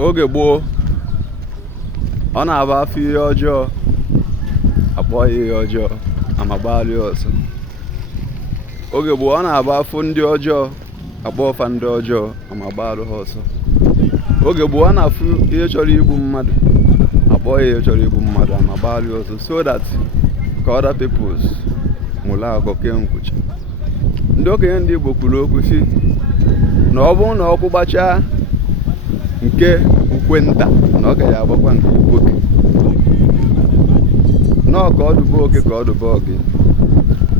Oge gboo, ọ na-abụ afọ ihe ọjọọ akpọ ya ihe ọjọọ amagbalị ọsọ. Oge gboo, ọ na-abụ afọ ndị ọjọọ akpọ ọfa ndị ọjọọ amagbalị ha ọsọ. Oge gboo, ọ na-afụ ihe chọrọ igbu mmadụ akpọ ya ihe chọrọ igbu mmadụ amagbalị ọsọ, so that ka other peoples mụrụ akọ kee nkwụcha. Ndị okenye ndị Igbo kwuru okwu si na ọ bụrụ na ọkụ gbachaa nke ukwe nta na ọ gaghị agbakwa nke ukwe oke. Nọọ ka ọdụbe oke ka ọdụbe oge.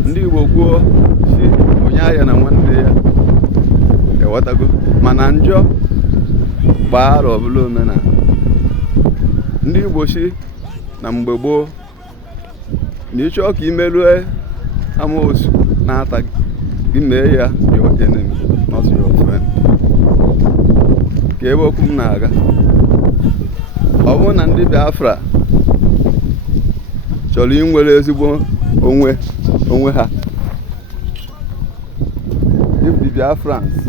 Ndị Igbo kwuo si onye ahịa na nwanne ya ewetago, mana njọ gbaa arọ ọbụla omenala. Ndị Igbo si na mgbe gboo na ịchọọ ka imerue amoosu na-ata gị mee ya your enemy, not your friend. Ka ebe okwu m na-aga, ọ bụrụ na ndị Biafra chọrọ inwere ezigbo onwe ha, if the Biafrans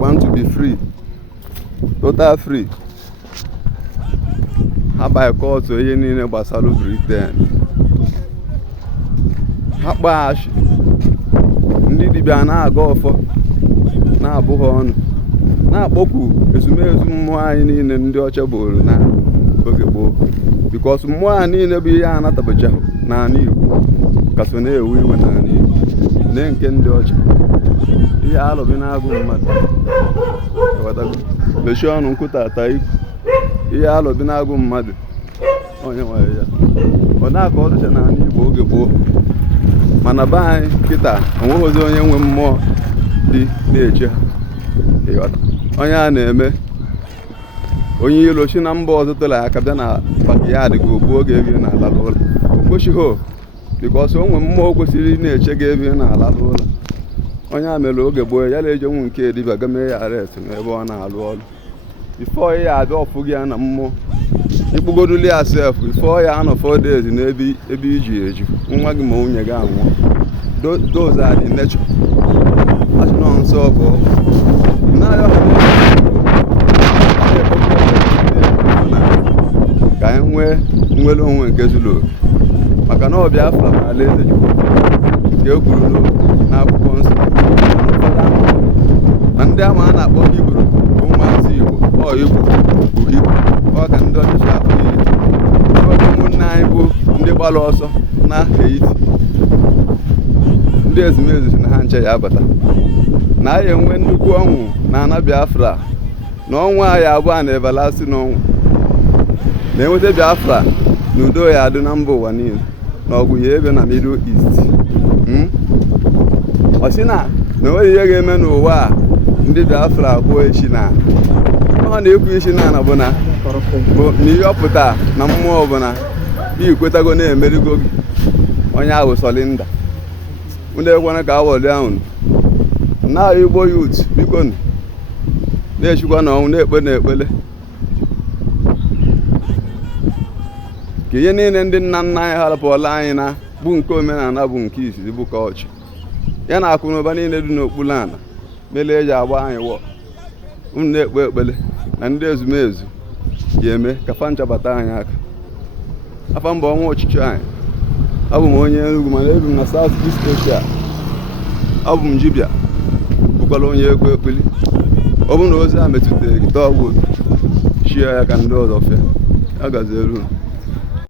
want to be free, total free, ha boycott ihe niile gbasara Britain, ha kpaghachi ndị dibịa na-aga ọfọ na-abụghị ọnụ, na-akpọkwu ezumezu mmụọ anyị niile ndị ọcha bụrụ na oge gboo, bikos mmụọ a niile bụ ihe a natabacha n'ala Igbo kaso na-ewu iwe n'ala Igbo na nke ndị ọcha. Ihe alụbi na-agụ mmadụ mechie ọnụ nkụta ata ikwu. Ihe alụbi na-agụ mmadụ onye nwere ya ọ na-aka ọdụcha n'ala Igbo oge gboo, mana be anyị kịta onweghịzi onye nwe mmụọ dị na-eche ha. Onye a na-eme onye ilo si na mba ọzọ tụla aka bịa na backyard ka ogbu oge ebi n'ala ụlọ okpochiho, because onwe mmụọ kwesịrị na-eche ga ebi n'ala ụlọ. Onye a mere oge gboo ya na-eje nwu nke dibịa ga mee ya arrest n'ebe ọ na-alụ ọrụ. Before ya abịa ọfụ gị ya na mmụọ ikpugoduli ya sef, before ya anọ 4 days n'ebe iji eju nwa gị ma nwunye gị anwụọ. Those are the nature. Asịnọ nsọ bụ ka anyị nwee nnwere onwe nke zuru oke, maka na ọ Biafra ma alaeze Chukwu nke e kwuru n'akwụkwọ nsọ na ndị ama a na-akpọ Hibru bụ ụmụazị Igbo. Ọ Igbo bụ Hibru, ọ ka ndị ọchịchị akpọ ihe. Ụmụnne anyị bụ ndị gbara ọsọ na Haiti, ndị ezumezu si na ha nche ya abata na anyị enwe nnukwu ọnwụ na ana Biafra, na ọnwụ anyị abụọ na everlasting n'ọnwụ na-enweta Biafra na udo ya adị na mba ụwa niile, na ọgwụ ya ebe na Middle East. Ọ sị na enweghị ihe ga-eme n'ụwa a ndị Biafra kwuo echi na ọ na-ekwu isi na bụ na ihe ọpụta na mmụọ ọbụla ikwetago na-emerigo gị onye ahụ sọlinda. Ndị ekwana ka awọli ahụ na Igbo youth biko na-echikwa na ọnwụ na-ekpe na-ekpele ka ihe niile ndị nna nna anyị harapụọla anyị na bụ nke omenala bụ nke izizi bụ ka ọchị ya na akụ na ụba niile dị n'okpuru ala mele eji agba anyị wọ unu na-ekpe ekpele na ndị ezumezu ga-eme ka fa nchabata anyị aka. Afa mba ọnwa ọchịchị anyị, abụ m onye Enugu mana ebi m na South East Asia. Abụ m Jibia bụkwara onye ekwe ekpeli. Ọ bụrụ na ozi a metụtara gị tọọ ọgwụ shie ya ka ndị ọzọ fee, ya gaziere unu.